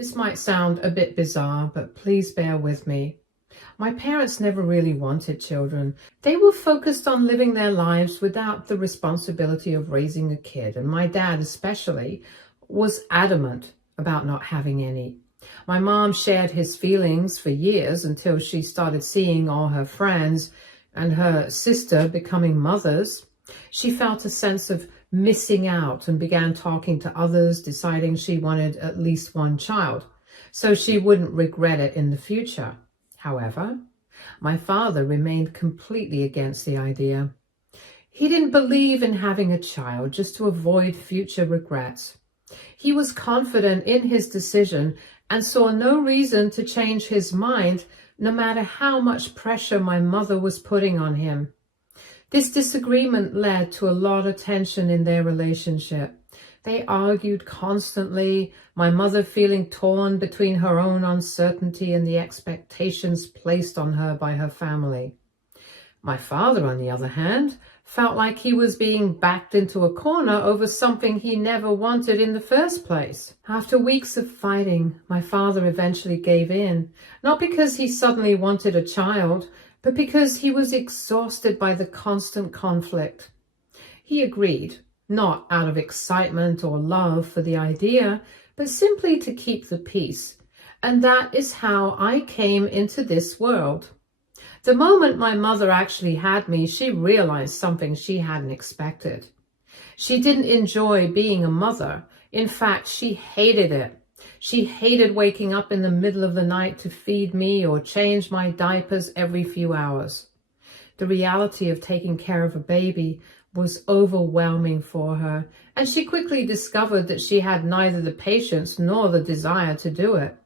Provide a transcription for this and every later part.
This might sound a bit bizarre, but please bear with me. My parents never really wanted children. They were focused on living their lives without the responsibility of raising a kid, and my dad especially was adamant about not having any. My mom shared his feelings for years until she started seeing all her friends and her sister becoming mothers. She felt a sense of missing out and began talking to others, deciding she wanted at least one child, so she wouldn't regret it in the future. However, my father remained completely against the idea. He didn't believe in having a child just to avoid future regrets. He was confident in his decision and saw no reason to change his mind, no matter how much pressure my mother was putting on him. This disagreement led to a lot of tension in their relationship. They argued constantly, my mother feeling torn between her own uncertainty and the expectations placed on her by her family. My father, on the other hand, felt like he was being backed into a corner over something he never wanted in the first place. After weeks of fighting, my father eventually gave in, not because he suddenly wanted a child, but because he was exhausted by the constant conflict. He agreed, not out of excitement or love for the idea, but simply to keep the peace. And that is how I came into this world. The moment my mother actually had me, she realized something she hadn't expected. She didn't enjoy being a mother. In fact, she hated it. She hated waking up in the middle of the night to feed me or change my diapers every few hours. The reality of taking care of a baby was overwhelming for her, and she quickly discovered that she had neither the patience nor the desire to do it.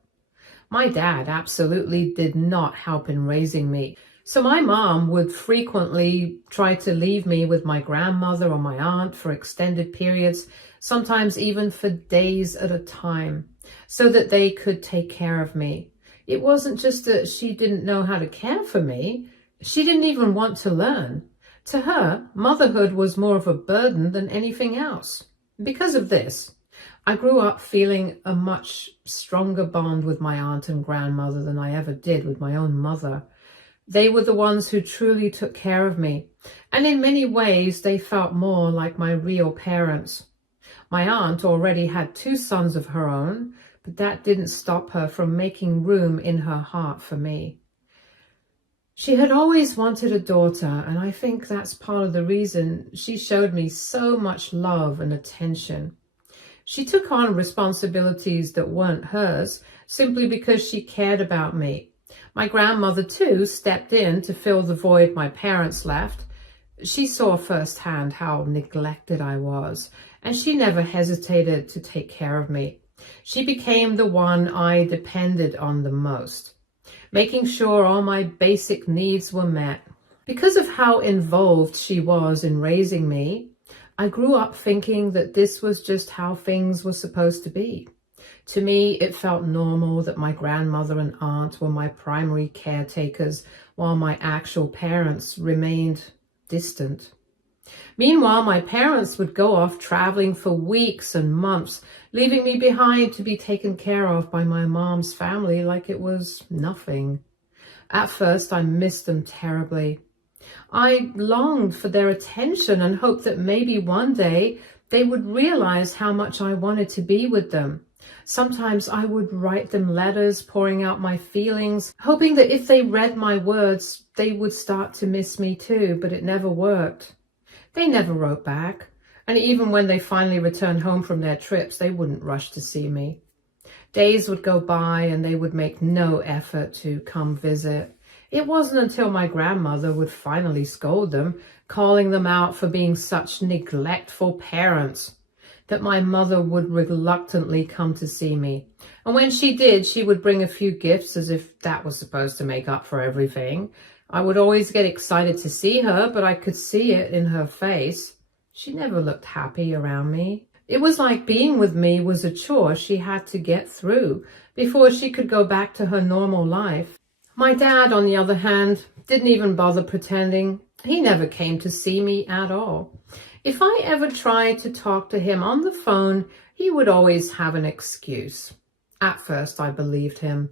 My dad absolutely did not help in raising me, so my mom would frequently try to leave me with my grandmother or my aunt for extended periods, sometimes even for days at a time, so that they could take care of me. It wasn't just that she didn't know how to care for me, she didn't even want to learn. To her, motherhood was more of a burden than anything else. Because of this, I grew up feeling a much stronger bond with my aunt and grandmother than I ever did with my own mother. They were the ones who truly took care of me, and in many ways they felt more like my real parents. My aunt already had 2 sons of her own, but that didn't stop her from making room in her heart for me. She had always wanted a daughter, and I think that's part of the reason she showed me so much love and attention. She took on responsibilities that weren't hers simply because she cared about me. My grandmother, too, stepped in to fill the void my parents left. She saw firsthand how neglected I was, and she never hesitated to take care of me. She became the one I depended on the most, making sure all my basic needs were met. Because of how involved she was in raising me, I grew up thinking that this was just how things were supposed to be. To me, it felt normal that my grandmother and aunt were my primary caretakers, while my actual parents remained distant. Meanwhile, my parents would go off traveling for weeks and months, leaving me behind to be taken care of by my mom's family like it was nothing. At first, I missed them terribly. I longed for their attention and hoped that maybe one day they would realize how much I wanted to be with them. Sometimes I would write them letters, pouring out my feelings, hoping that if they read my words, they would start to miss me too, but it never worked. They never wrote back, and even when they finally returned home from their trips, they wouldn't rush to see me. Days would go by and they would make no effort to come visit. It wasn't until my grandmother would finally scold them, calling them out for being such neglectful parents, that my mother would reluctantly come to see me. And when she did, she would bring a few gifts as if that was supposed to make up for everything. I would always get excited to see her, but I could see it in her face. She never looked happy around me. It was like being with me was a chore she had to get through before she could go back to her normal life. My dad, on the other hand, didn't even bother pretending. He never came to see me at all. If I ever tried to talk to him on the phone, he would always have an excuse. At first, I believed him.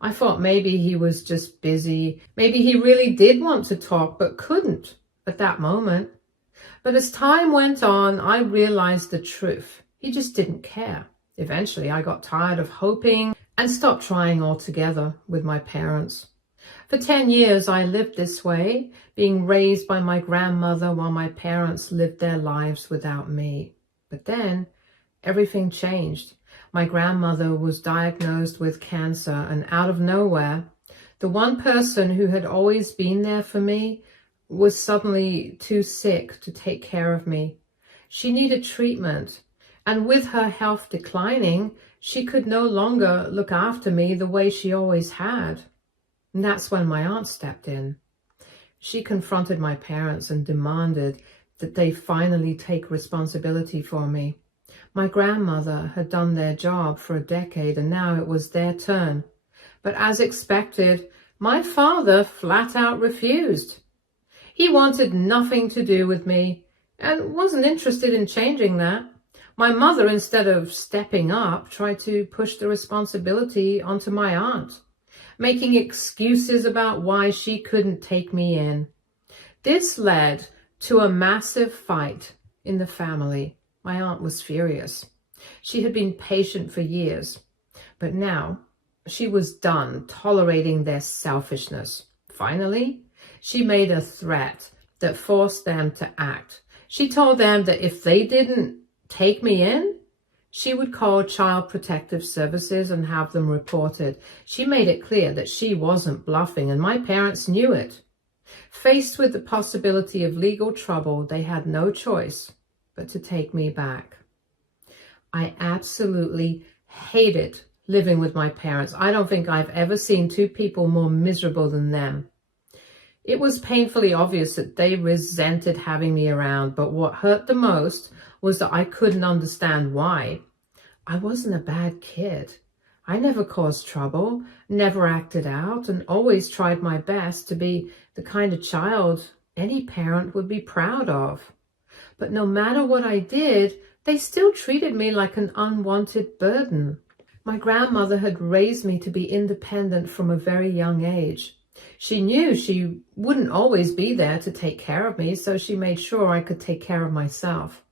I thought maybe he was just busy. Maybe he really did want to talk but couldn't at that moment. But as time went on, I realized the truth. He just didn't care. Eventually, I got tired of hoping and stopped trying altogether with my parents. For 10 years, I lived this way, being raised by my grandmother while my parents lived their lives without me. But then, everything changed. My grandmother was diagnosed with cancer, and out of nowhere, the one person who had always been there for me was suddenly too sick to take care of me. She needed treatment, and with her health declining, she could no longer look after me the way she always had. And that's when my aunt stepped in. She confronted my parents and demanded that they finally take responsibility for me. My grandmother had done their job for a decade, and now it was their turn. But as expected, my father flat out refused. He wanted nothing to do with me and wasn't interested in changing that. My mother, instead of stepping up, tried to push the responsibility onto my aunt, making excuses about why she couldn't take me in. This led to a massive fight in the family. My aunt was furious. She had been patient for years, but now she was done tolerating their selfishness. Finally, she made a threat that forced them to act. She told them that if they didn't take me in, she would call Child Protective Services and have them reported. She made it clear that she wasn't bluffing, and my parents knew it. Faced with the possibility of legal trouble, they had no choice but to take me back. I absolutely hated living with my parents. I don't think I've ever seen two people more miserable than them. It was painfully obvious that they resented having me around, but what hurt the most was that I couldn't understand why. I wasn't a bad kid. I never caused trouble, never acted out, and always tried my best to be the kind of child any parent would be proud of. But no matter what I did, they still treated me like an unwanted burden. My grandmother had raised me to be independent from a very young age. She knew she wouldn't always be there to take care of me, so she made sure I could take care of myself.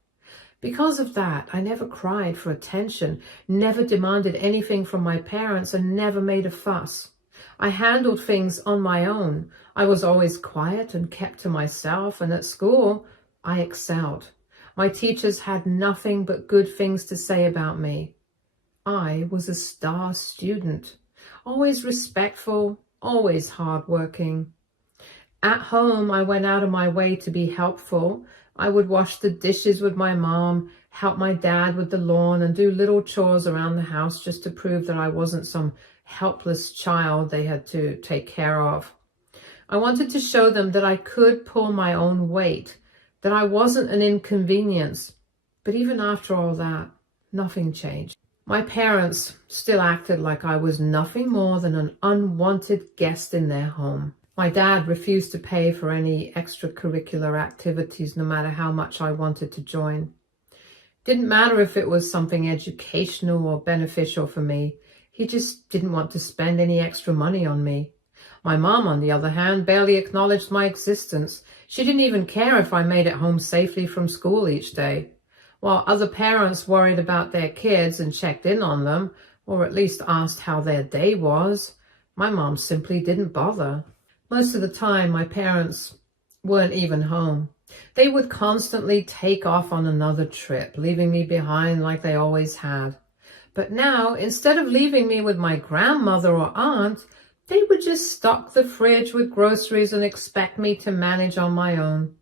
Because of that, I never cried for attention, never demanded anything from my parents, and never made a fuss. I handled things on my own. I was always quiet and kept to myself, and at school, I excelled. My teachers had nothing but good things to say about me. I was a star student, always respectful, always hardworking. At home, I went out of my way to be helpful. I would wash the dishes with my mom, help my dad with the lawn, and do little chores around the house just to prove that I wasn't some helpless child they had to take care of. I wanted to show them that I could pull my own weight, that I wasn't an inconvenience. But even after all that, nothing changed. My parents still acted like I was nothing more than an unwanted guest in their home. My dad refused to pay for any extracurricular activities, no matter how much I wanted to join. Didn't matter if it was something educational or beneficial for me. He just didn't want to spend any extra money on me. My mom, on the other hand, barely acknowledged my existence. She didn't even care if I made it home safely from school each day. While other parents worried about their kids and checked in on them, or at least asked how their day was, my mom simply didn't bother. Most of the time, my parents weren't even home. They would constantly take off on another trip, leaving me behind like they always had. But now, instead of leaving me with my grandmother or aunt, they would just stock the fridge with groceries and expect me to manage on my own.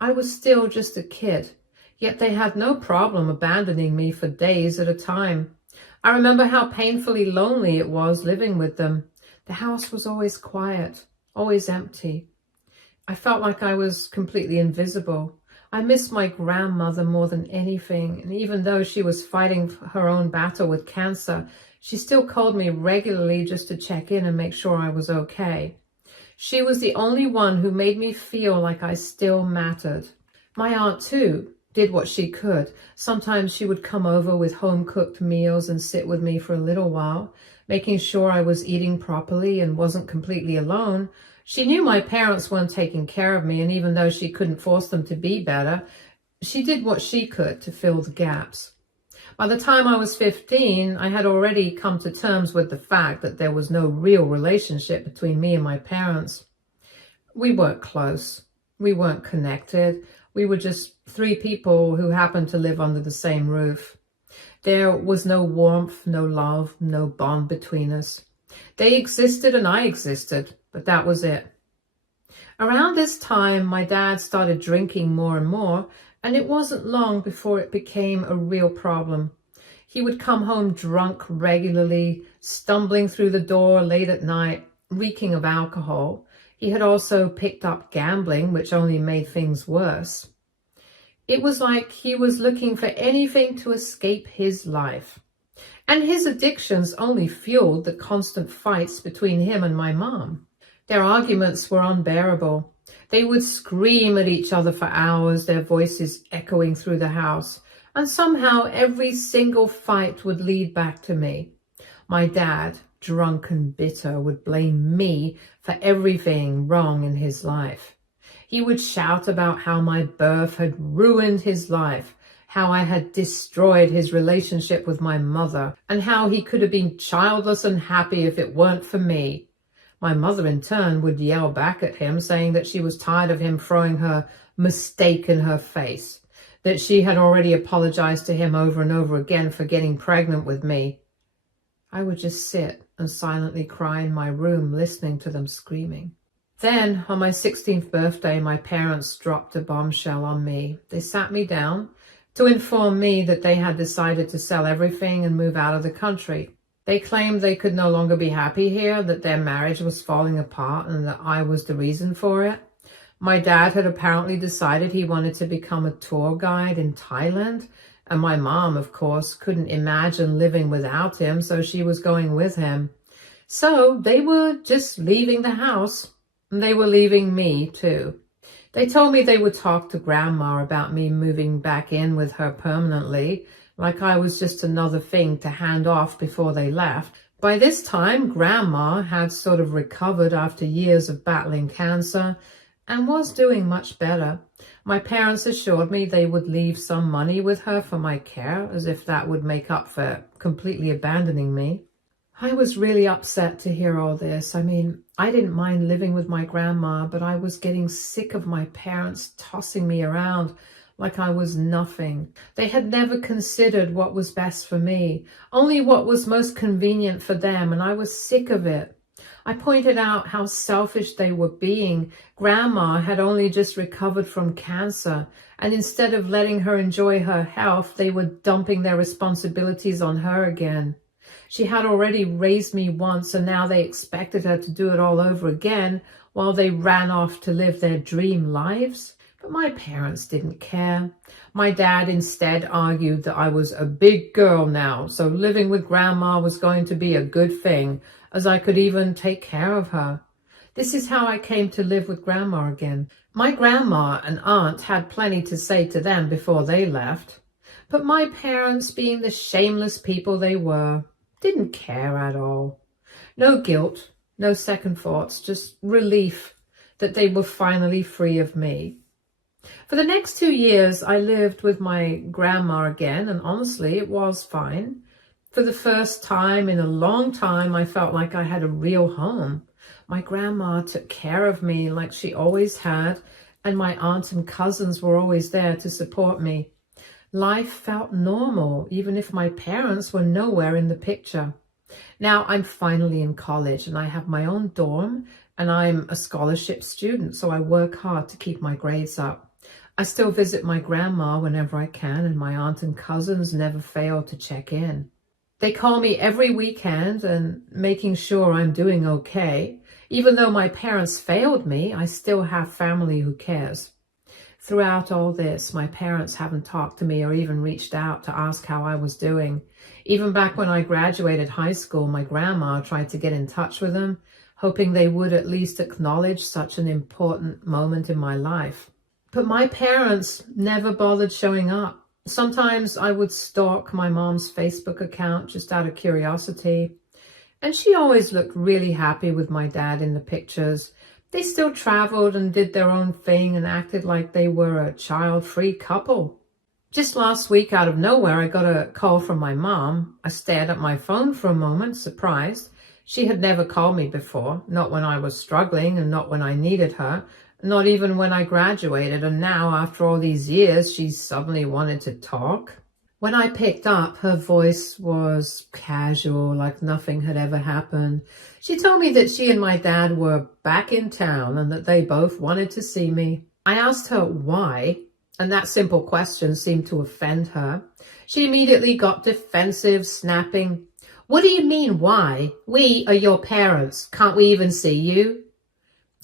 I was still just a kid, yet they had no problem abandoning me for days at a time. I remember how painfully lonely it was living with them. The house was always quiet, always empty. I felt like I was completely invisible. I missed my grandmother more than anything, and even though she was fighting her own battle with cancer, she still called me regularly just to check in and make sure I was okay. She was the only one who made me feel like I still mattered. My aunt, too, did what she could. Sometimes she would come over with home-cooked meals and sit with me for a little while, making sure I was eating properly and wasn't completely alone. She knew my parents weren't taking care of me, and even though she couldn't force them to be better, she did what she could to fill the gaps. By the time I was 15, I had already come to terms with the fact that there was no real relationship between me and my parents. We weren't close. We weren't connected. We were just three people who happened to live under the same roof. There was no warmth, no love, no bond between us. They existed and I existed, but that was it. Around this time, my dad started drinking more and more, and it wasn't long before it became a real problem. He would come home drunk regularly, stumbling through the door late at night, reeking of alcohol. He had also picked up gambling, which only made things worse. It was like he was looking for anything to escape his life. And his addictions only fueled the constant fights between him and my mom. Their arguments were unbearable. They would scream at each other for hours, their voices echoing through the house. And somehow every single fight would lead back to me. My dad, drunk and bitter, would blame me for everything wrong in his life. He would shout about how my birth had ruined his life, how I had destroyed his relationship with my mother, and how he could have been childless and happy if it weren't for me. My mother, in turn, would yell back at him, saying that she was tired of him throwing her mistake in her face, that she had already apologized to him over and over again for getting pregnant with me. I would just sit and silently cry in my room, listening to them screaming. Then, on my 16th birthday, my parents dropped a bombshell on me. They sat me down to inform me that they had decided to sell everything and move out of the country. They claimed they could no longer be happy here, that their marriage was falling apart and that I was the reason for it. My dad had apparently decided he wanted to become a tour guide in Thailand, and my mom, of course, couldn't imagine living without him, so she was going with him. So they were just leaving the house, and they were leaving me too. They told me they would talk to Grandma about me moving back in with her permanently, like I was just another thing to hand off before they left. By this time, Grandma had sort of recovered after years of battling cancer and was doing much better. My parents assured me they would leave some money with her for my care, as if that would make up for completely abandoning me. I was really upset to hear all this. I mean, I didn't mind living with my grandma, but I was getting sick of my parents tossing me around like I was nothing. They had never considered what was best for me, only what was most convenient for them, and I was sick of it. I pointed out how selfish they were being. Grandma had only just recovered from cancer, and instead of letting her enjoy her health, they were dumping their responsibilities on her again. She had already raised me once, and now they expected her to do it all over again while they ran off to live their dream lives. But my parents didn't care. My dad instead argued that I was a big girl now, so living with Grandma was going to be a good thing, as I could even take care of her. This is how I came to live with Grandma again. My grandma and aunt had plenty to say to them before they left, but my parents, being the shameless people they were, didn't care at all. No guilt, no second thoughts, just relief that they were finally free of me. For the next 2 years, I lived with my grandma again, and honestly, it was fine. For the first time in a long time, I felt like I had a real home. My grandma took care of me like she always had, and my aunt and cousins were always there to support me. Life felt normal, even if my parents were nowhere in the picture. Now I'm finally in college, and I have my own dorm, and I'm a scholarship student, so I work hard to keep my grades up. I still visit my grandma whenever I can, and my aunt and cousins never fail to check in. They call me every weekend and making sure I'm doing okay. Even though my parents failed me, I still have family who cares. Throughout all this, my parents haven't talked to me or even reached out to ask how I was doing. Even back when I graduated high school, my grandma tried to get in touch with them, hoping they would at least acknowledge such an important moment in my life. But my parents never bothered showing up. Sometimes I would stalk my mom's Facebook account just out of curiosity. And she always looked really happy with my dad in the pictures. They still traveled and did their own thing and acted like they were a child-free couple. Just last week, out of nowhere, I got a call from my mom. I stared at my phone for a moment, surprised. She had never called me before, not when I was struggling and not when I needed her, not even when I graduated. And now, after all these years, she suddenly wanted to talk. When I picked up, her voice was casual, like nothing had ever happened. She told me that she and my dad were back in town and that they both wanted to see me. I asked her why, and that simple question seemed to offend her. She immediately got defensive, snapping, "What do you mean, why? We are your parents. Can't we even see you?"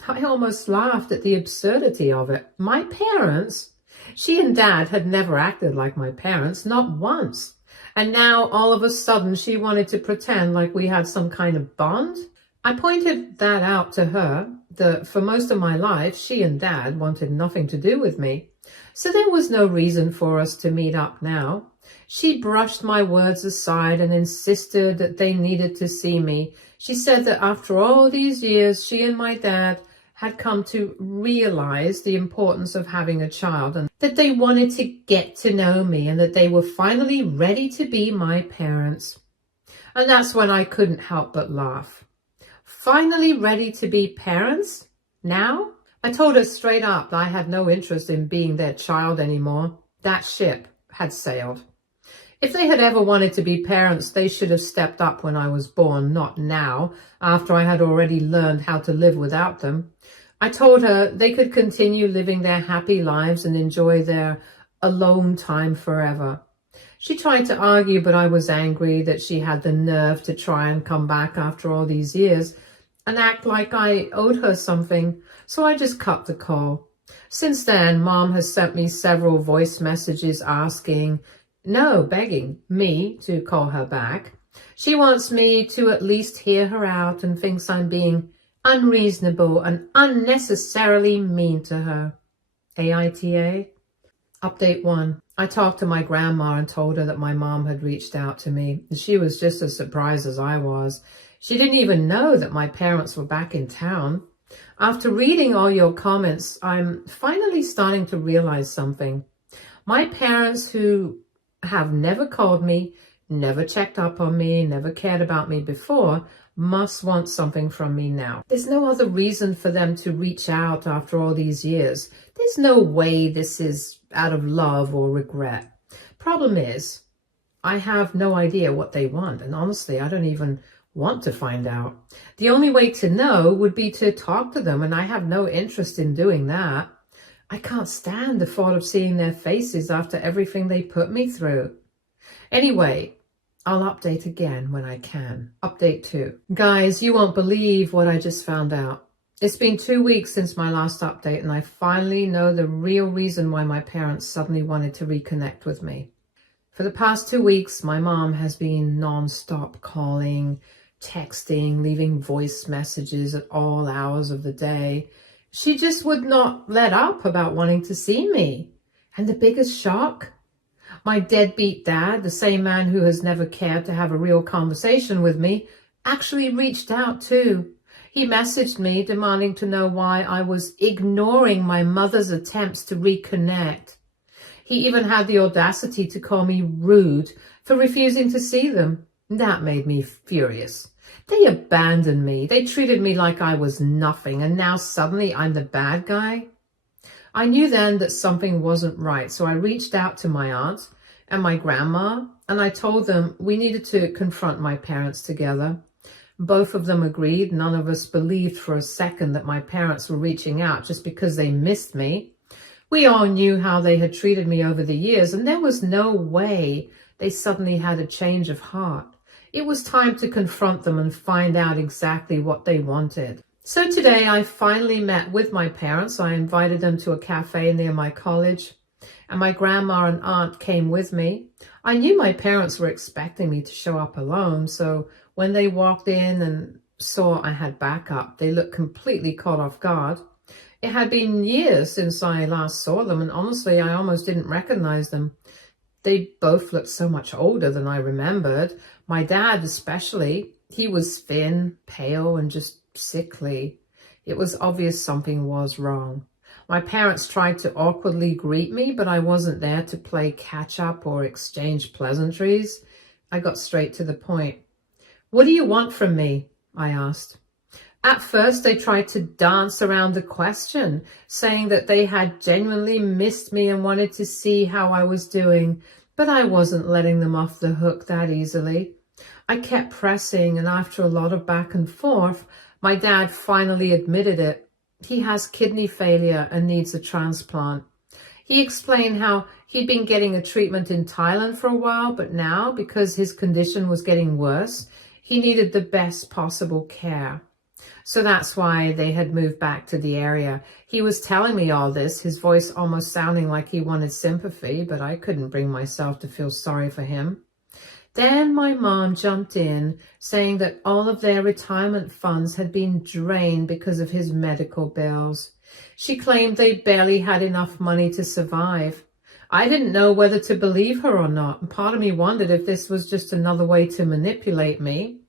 I almost laughed at the absurdity of it. My parents? She and Dad had never acted like my parents, not once. And now, all of a sudden, she wanted to pretend like we had some kind of bond? I pointed that out to her, that for most of my life, she and Dad wanted nothing to do with me. So there was no reason for us to meet up now. She brushed my words aside and insisted that they needed to see me. She said that after all these years, she and my dad had come to realize the importance of having a child and that they wanted to get to know me and that they were finally ready to be my parents. And that's when I couldn't help but laugh. Finally ready to be parents? Now? I told her straight up that I had no interest in being their child anymore. That ship had sailed. If they had ever wanted to be parents, they should have stepped up when I was born, not now, after I had already learned how to live without them. I told her they could continue living their happy lives and enjoy their alone time forever. She tried to argue, but I was angry that she had the nerve to try and come back after all these years and act like I owed her something, so I just cut the call. Since then, Mom has sent me several voice messages begging me to call her back. She wants me to at least hear her out and thinks I'm being unreasonable and unnecessarily mean to her. AITA. Update 1. I talked to my grandma and told her that my mom had reached out to me. She was just as surprised as I was. She didn't even know that my parents were back in town. After reading all your comments, I'm finally starting to realize something. My parents, who have never called me, never checked up on me, never cared about me before, must want something from me now. There's no other reason for them to reach out after all these years. There's no way this is out of love or regret. Problem is, I have no idea what they want, and honestly, I don't even want to find out. The only way to know would be to talk to them, and I have no interest in doing that. I can't stand the thought of seeing their faces after everything they put me through. Anyway, I'll update again when I can. Update 2. Guys, you won't believe what I just found out. It's been 2 weeks since my last update, and I finally know the real reason why my parents suddenly wanted to reconnect with me. For the past 2 weeks, my mom has been non-stop calling, texting, leaving voice messages at all hours of the day. She just would not let up about wanting to see me. And the biggest shock? My deadbeat dad, the same man who has never cared to have a real conversation with me, actually reached out too. He messaged me demanding to know why I was ignoring my mother's attempts to reconnect. He even had the audacity to call me rude for refusing to see them. That made me furious. They abandoned me. They treated me like I was nothing, and now suddenly I'm the bad guy. I knew then that something wasn't right, so I reached out to my aunt and my grandma, and I told them we needed to confront my parents together. Both of them agreed. None of us believed for a second that my parents were reaching out just because they missed me. We all knew how they had treated me over the years, and there was no way they suddenly had a change of heart. It was time to confront them and find out exactly what they wanted. So today I finally met with my parents. I invited them to a cafe near my college, and my grandma and aunt came with me. I knew my parents were expecting me to show up alone, so when they walked in and saw I had backup, they looked completely caught off guard. It had been years since I last saw them, and honestly, I almost didn't recognize them. They both looked so much older than I remembered. My dad especially. He was thin, pale, and just sickly. It was obvious something was wrong. My parents tried to awkwardly greet me, but I wasn't there to play catch-up or exchange pleasantries. I got straight to the point. "What do you want from me?" I asked. At first, they tried to dance around the question, saying that they had genuinely missed me and wanted to see how I was doing, but I wasn't letting them off the hook that easily. I kept pressing, and after a lot of back and forth, my dad finally admitted it. He has kidney failure and needs a transplant. He explained how he'd been getting a treatment in Thailand for a while, but now, because his condition was getting worse, he needed the best possible care. So that's why they had moved back to the area. He was telling me all this, his voice almost sounding like he wanted sympathy, but I couldn't bring myself to feel sorry for him. Then my mom jumped in, saying that all of their retirement funds had been drained because of his medical bills. She claimed they barely had enough money to survive. I didn't know whether to believe her or not, and part of me wondered if this was just another way to manipulate me.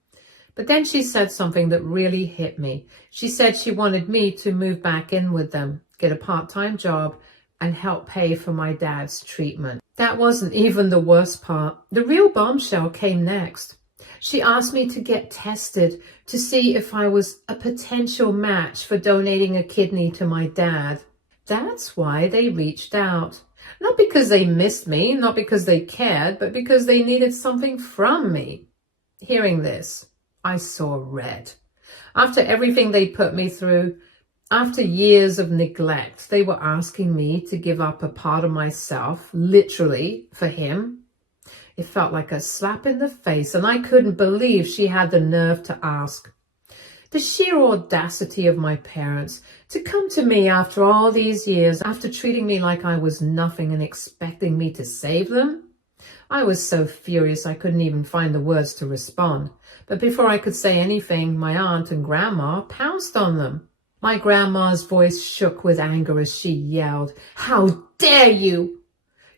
But then she said something that really hit me. She said she wanted me to move back in with them, get a part-time job, and help pay for my dad's treatment. That wasn't even the worst part. The real bombshell came next. She asked me to get tested to see if I was a potential match for donating a kidney to my dad. That's why they reached out. Not because they missed me, not because they cared, but because they needed something from me. Hearing this, I saw red. After everything they put me through, after years of neglect, they were asking me to give up a part of myself, literally, for him. It felt like a slap in the face, and I couldn't believe she had the nerve to ask. The sheer audacity of my parents to come to me after all these years, after treating me like I was nothing and expecting me to save them. I was so furious I couldn't even find the words to respond. But before I could say anything, my aunt and grandma pounced on them. My grandma's voice shook with anger as she yelled, "How dare you!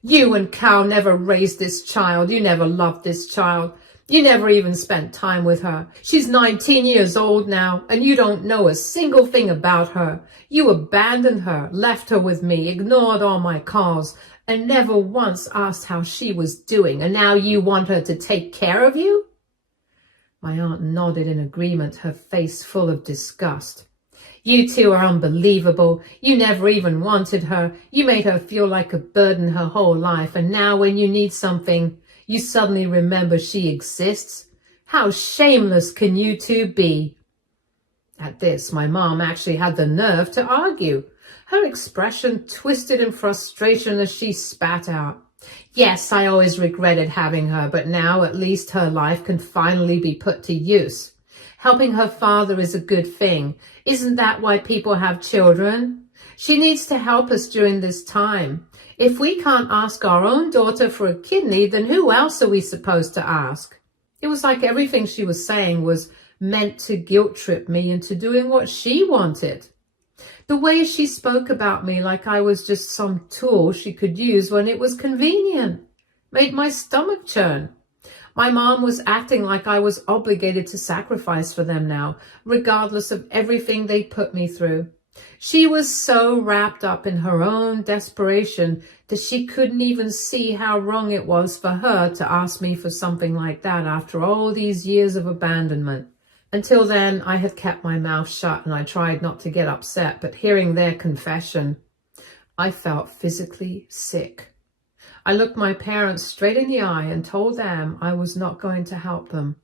You and Cal never raised this child. You never loved this child. You never even spent time with her. She's 19 years old now, and you don't know a single thing about her. You abandoned her, left her with me, ignored all my calls, and never once asked how she was doing, and now you want her to take care of you?" My aunt nodded in agreement, her face full of disgust. "You two are unbelievable. You never even wanted her. You made her feel like a burden her whole life, and now when you need something, you suddenly remember she exists. How shameless can you two be?" At this, my mom actually had the nerve to argue. Her expression twisted in frustration as she spat out, "Yes, I always regretted having her, but now at least her life can finally be put to use. Helping her father is a good thing. Isn't that why people have children? She needs to help us during this time. If we can't ask our own daughter for a kidney, then who else are we supposed to ask?" It was like everything she was saying was meant to guilt trip me into doing what she wanted. The way she spoke about me like I was just some tool she could use when it was convenient made my stomach churn. My mom was acting like I was obligated to sacrifice for them now, regardless of everything they put me through. She was so wrapped up in her own desperation that she couldn't even see how wrong it was for her to ask me for something like that after all these years of abandonment. Until then, I had kept my mouth shut and I tried not to get upset, but hearing their confession, I felt physically sick. I looked my parents straight in the eye and told them I was not going to help them.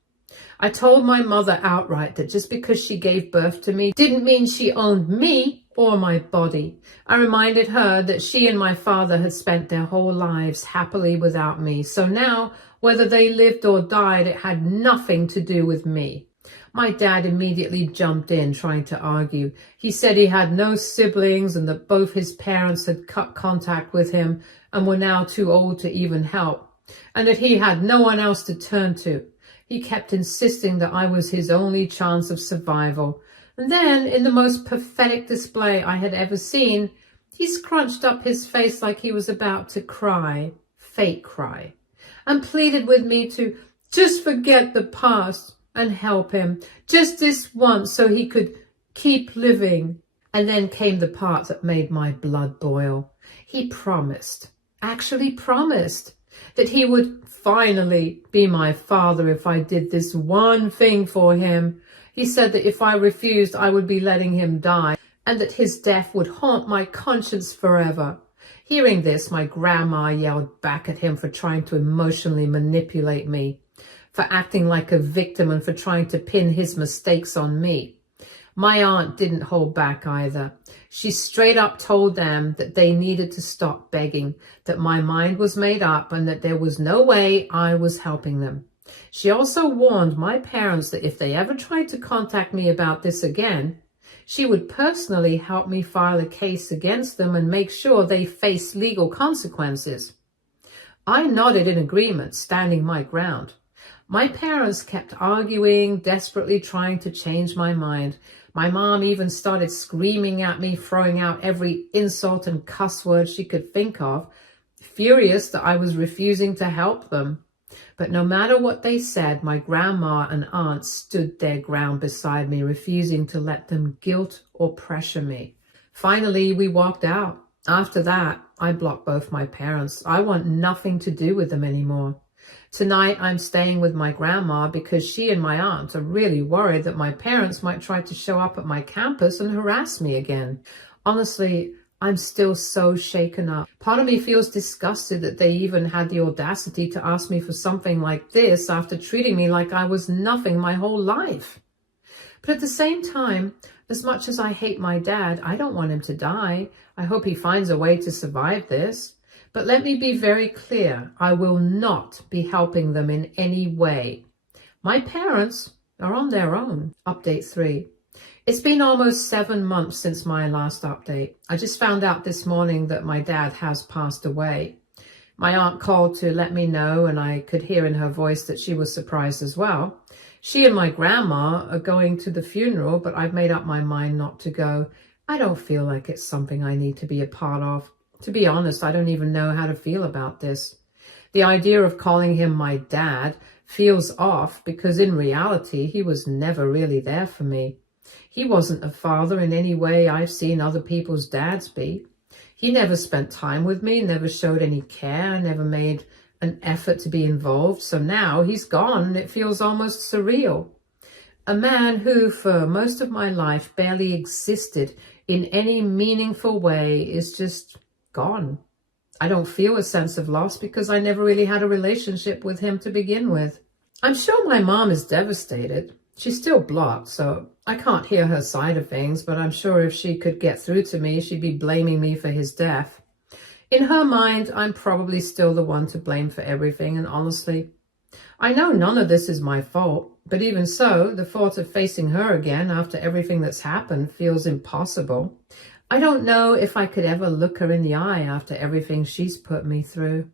I told my mother outright that just because she gave birth to me didn't mean she owned me or my body. I reminded her that she and my father had spent their whole lives happily without me, so now, whether they lived or died, it had nothing to do with me. My dad immediately jumped in, trying to argue. He said he had no siblings and that both his parents had cut contact with him and were now too old to even help, and that he had no one else to turn to. He kept insisting that I was his only chance of survival, And then, in the most pathetic display I had ever seen, he scrunched up his face like he was about to cry, fake cry, and pleaded with me to just forget the past and help him, just this once so he could keep living. And then came the part that made my blood boil. He promised, actually promised, that he would finally be my father if I did this one thing for him. He said that if I refused, I would be letting him die, and that his death would haunt my conscience forever. Hearing this, my grandma yelled back at him for trying to emotionally manipulate me, for acting like a victim and for trying to pin his mistakes on me. My aunt didn't hold back either. She straight up told them that they needed to stop begging, that my mind was made up and that there was no way I was helping them. She also warned my parents that if they ever tried to contact me about this again, she would personally help me file a case against them and make sure they faced legal consequences. I nodded in agreement, standing my ground. My parents kept arguing, desperately trying to change my mind. My mom even started screaming at me, throwing out every insult and cuss word she could think of, furious that I was refusing to help them. But no matter what they said, my grandma and aunt stood their ground beside me, refusing to let them guilt or pressure me. Finally, we walked out. After that, I blocked both my parents. I want nothing to do with them anymore. Tonight, I'm staying with my grandma because she and my aunt are really worried that my parents might try to show up at my campus and harass me again. Honestly, I'm still so shaken up. Part of me feels disgusted that they even had the audacity to ask me for something like this after treating me like I was nothing my whole life. But at the same time, as much as I hate my dad, I don't want him to die. I hope he finds a way to survive this. But let me be very clear, I will not be helping them in any way. My parents are on their own. Update 3. It's been almost 7 months since my last update. I just found out this morning that my dad has passed away. My aunt called to let me know, and I could hear in her voice that she was surprised as well. She and my grandma are going to the funeral, but I've made up my mind not to go. I don't feel like it's something I need to be a part of. To be honest, I don't even know how to feel about this. The idea of calling him my dad feels off because in reality, he was never really there for me. He wasn't a father in any way I've seen other people's dads be. He never spent time with me, never showed any care, never made an effort to be involved. So now he's gone and it feels almost surreal. A man who, for most of my life, barely existed in any meaningful way is just gone. I don't feel a sense of loss because I never really had a relationship with him to begin with. I'm sure my mom is devastated. She's still blocked, so I can't hear her side of things, but I'm sure if she could get through to me, she'd be blaming me for his death. In her mind, I'm probably still the one to blame for everything, and honestly, I know none of this is my fault, but even so, the thought of facing her again after everything that's happened feels impossible. I don't know if I could ever look her in the eye after everything she's put me through.